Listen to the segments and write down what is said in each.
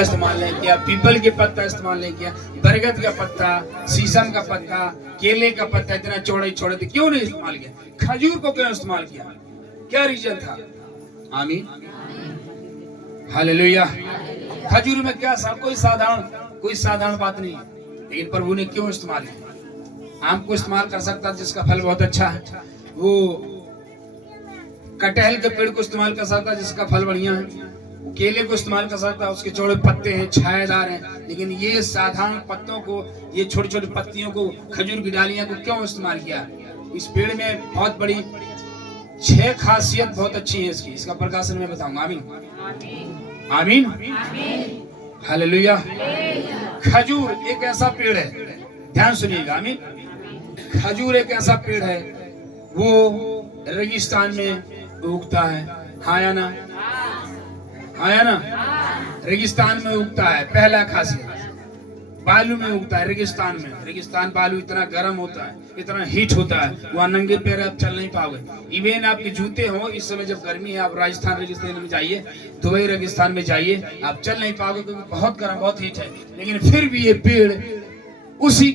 इस्तेमाल नहीं किया, पीपल के पत्ता इस्तेमाल नहीं किया, बरगद का पत्ता, शीशम का पत्ता, केले का पत्ता इतना चौड़े चौड़े थे, क्यों नहीं इस्तेमाल किया? खजूर को क्यों इस्तेमाल किया? क्या रीजन था? आमीन, हालेलुया। खजूर में क्या कोई साधारण बात नहीं है, लेकिन प्रभु ने क्यों इस्तेमाल किया? आम को इस्तेमाल कर सकता जिसका फल बहुत अच्छा है, वो कटहल के पेड़ को इस्तेमाल कर सकता जिसका फल बढ़िया है, केले को इस्तेमाल कर सकता है, उसके चौड़े पत्ते हैं, छायादार हैं, लेकिन ये साधारण पत्तों को, ये छोटी छोटी पत्तियों को, खजूर की डालियां को क्यों इस्तेमाल किया? इस पेड़ में बहुत बड़ी 6 खासियत बहुत अच्छी है इसकी, इसका प्रकाशन में बताऊंगा। आमीन, आमीन, हालेलुया। खजूर एक ऐसा पेड़ है, ध्यान सुनिएगा, आमीन। खजूर एक ऐसा पेड़ है, वो रेगिस्तान में उगता है, हाँ या ना? आया ना? रेगिस्तान में उगता है, पहला खासियत। बालू में उगता है, रेगिस्तान में। रेगिस्तान बालू इतना गर्म होता है, इतना हीट होता है, वहाँ नंगे पैर आप चल नहीं पाओगे। इवन आपके जूते हो, इस समय जब गर्मी है, आप राजस्थान रेगिस्तान में जाइए, दुबई रेगिस्तान में जाइए, आप चल नहीं पाओगे क्योंकि बहुत गर्म, बहुत हीट है। लेकिन फिर भी ये पेड़ उसी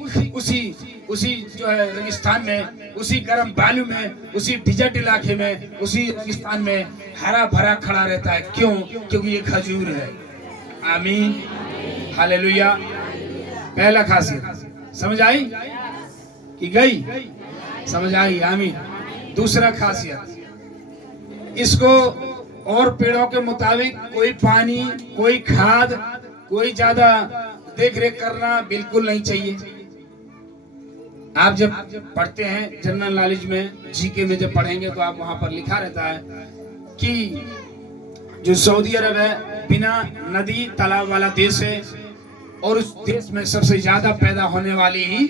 जो है रेगिस्तान में, उसी गर्म बालू में, उसी डिजर्ट इलाके में, उसी रेगिस्तान में हरा भरा खड़ा रहता है। क्यों? क्योंकि ये खजूर है। आमीन, हालेलुया। पहला खासियत समझ आई कि गई? समझ आई? आमीन। दूसरा खासियत, इसको और पेड़ों के मुताबिक कोई पानी, कोई खाद, कोई ज्यादा देख रेख करना बिल्कुल नहीं चाहिए। आप जब पढ़ते हैं जनरल नॉलेज में, जीके में जब पढ़ेंगे तो आप वहां पर लिखा रहता है कि जो सऊदी अरब है बिना नदी तालाब वाला देश है, और उस देश में सबसे ज्यादा पैदा होने वाली ही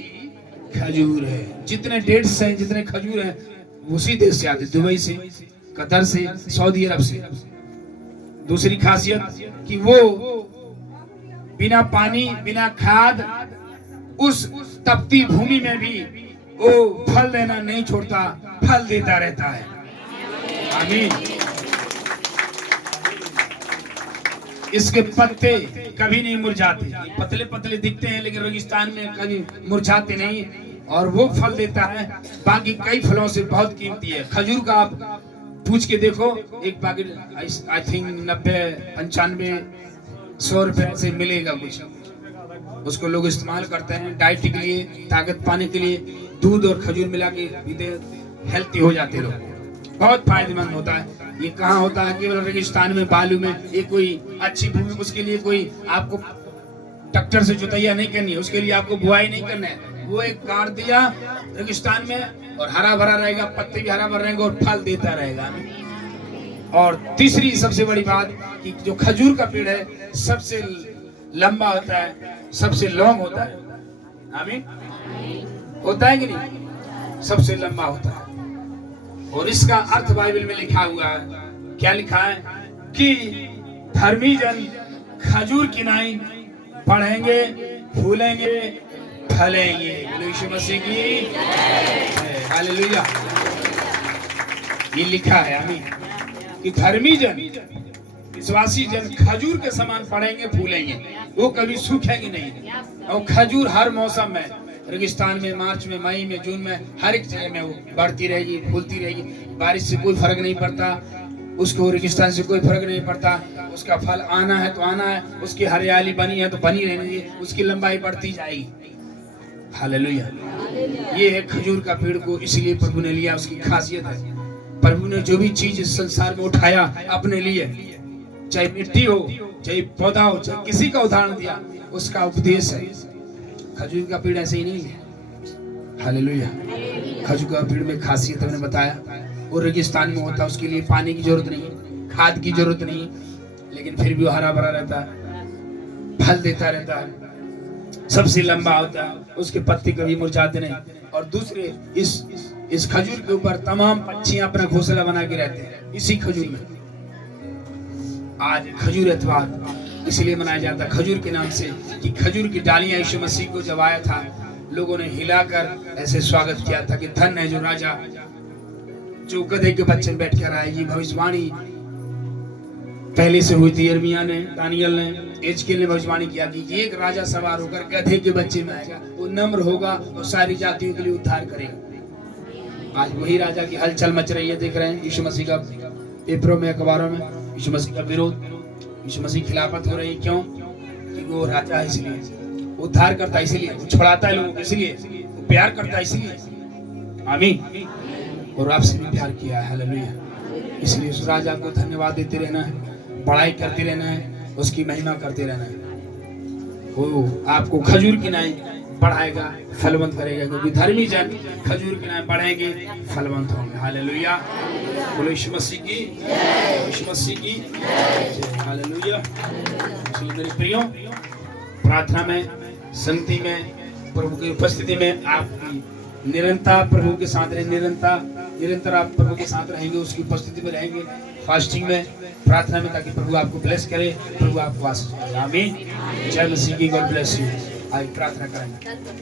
खजूर है। जितने डेट्स हैं, जितने खजूर हैं, उसी देश से आते, दुबई से, कतर से, सऊदी अरब से। दूसरी खासियत कि वो बिना पानी, बिना खाद, उस तपती भूमि में भी वो फल देना नहीं छोड़ता, फल देता रहता है। आमीन। इसके पत्ते कभी नहीं मुरझाते, पतले पतले दिखते हैं लेकिन रेगिस्तान में कभी मुरझाते नहीं, और वो फल देता है। बाकी कई फलों से बहुत कीमती है। खजूर का आप पूछ के देखो, एक पैकेट आई थिंक 90-95-100 रुपए से मिलेगा कुछ। उसको लोग इस्तेमाल करते हैं डाइट के लिए, ताकत पाने के लिए। दूध और खजूर मिला के पीते, हेल्थी हो जाते लोग, बहुत फायदेमंद होता है। ये कहाँ होता है? केवल रेगिस्तान में, बालू में। ये कोई अच्छी भूमि, उसके लिए कोई आपको ट्रैक्टर से जुताइया नहीं करनी है, उसके लिए आपको बुआई नहीं करना है। वो एक काट दिया रेगिस्तान में और हरा भरा रहेगा, पत्ते भी हरा भरा रहेंगे और फल देता रहेगा। और तीसरी सबसे बड़ी बात कि जो खजूर का पेड़ है सबसे लंबा होता है, सबसे लॉन्ग होता है। आमीन, होता है कि नहीं? सबसे लंबा होता है। और इसका अर्थ बाइबल में लिखा हुआ है, क्या लिखा है? कि धर्मी जन खजूर की नाई पढ़ेंगे, फूलेंगे, फलेंगे। यीशु मसीह की हालेलुया। ये लिखा है, आमीन, कि धर्मी जन, विश्वासी जन खजूर के समान पढ़ेंगे, फूलेंगे, वो कभी सूखेंगे नहीं। और खजूर हर मौसम में, रेगिस्तान में, मार्च में, मई में, जून में, हर एक जगह में वो बढ़ती रहेगी, फूलती रहेगी। बारिश से कोई फर्क नहीं पड़ता उसको, रेगिस्तान से कोई फर्क नहीं पड़ता। उसका फल आना है तो आना है, उसकी हरियाली बनी है तो बनी रहेगी, उसकी लंबाई बढ़ती जाएगी। हालेलुया। ये है खजूर का पेड़ को इसलिए प्रभु ने लिया, उसकी खासियत है। प्रभु ने जो भी चीज इस संसार में उठाया अपने लिए, चाहे मिट्टी हो, चाहे पौधा हो, चाहे किसी का उदाहरण दिया, उसका उपदेश है। खजूर का पेड़ ऐसे ही नहीं है। हालेलुया। खजूर का पेड़ में खासियत हमने बताया, और रेगिस्तान में होता है, उसके लिए पानी की जरूरत नहीं, खाद की जरूरत नहीं, लेकिन फिर भी वो हरा भरा रहता है, फल देता रहता है, सबसे लंबा होता है, उसके पत्ते कभी मुरझाते नहीं। और दूसरे, इस खजूर के ऊपर तमाम पक्षियां अपना घोंसला बना के रहते हैं, इसी खजूर में। आज खजूर एतवार इसलिए मनाया जाता है खजूर के नाम से, कि खजूर की डालियां यीशु मसीह को जब आया था, लोगों ने हिलाकर ऐसे स्वागत किया था कि धन्य है जो राजा, जो गधे के बच्चे में बैठ कर आए। ये भविष्यवाणी पहले से हुई थी। यिर्मयाह ने, दानियल ने, एजकेल ने भविष्यवाणी किया कि एक राजा सवार होकर गधे के बच्चे में आएगा, वो नम्र होगा और सारी जातियों के लिए उद्धार करेगा। आज वही राजा की हलचल मच रही है, देख रहे हैं यीशु मसीह का पेपरों में, अखबारों में यीशु मसीह का विरोध, यीशु मसीह खिलाफत हो रही है। क्यों? कि वो राजा है, इसलिए उद्धार करता है, इसलिए वो छुड़ाता है लोगों को, इसलिए वो प्यार करता है, इसलिए। आमीन। और आपसे भी प्यार किया है, हालेलुया। इसलिए उस राजा को धन्यवाद देते रहना है, बड़ाई करते रहना है, उसकी महिमा करते रहना है। वो आपको खजूर की नाई बढ़ाएगा, फलवंत करेगा, क्योंकि धर्मी जन खजूर की नाई बढ़ेंगे, फलवंत होंगे। हालेलुया। बोलो यीशु मसीह की, यीशु मसीह की, हालेलुया। इसलिए मेरे प्रियो, प्रार्थना में, संगति में, प्रभु की उपस्थिति में आपकी निरंतर प्रभु के साथ रहे, निरंतर आप प्रभु के साथ रहेंगे, उसकी उपस्थिति में रहेंगे, फास्टिंग में, प्रार्थना में, ताकि प्रभु आपको ब्लेस करे, प्रभु आपको आशीष दे। आमीन। जय मसीह की। God bless you. आइए प्रार्थना करेंगे।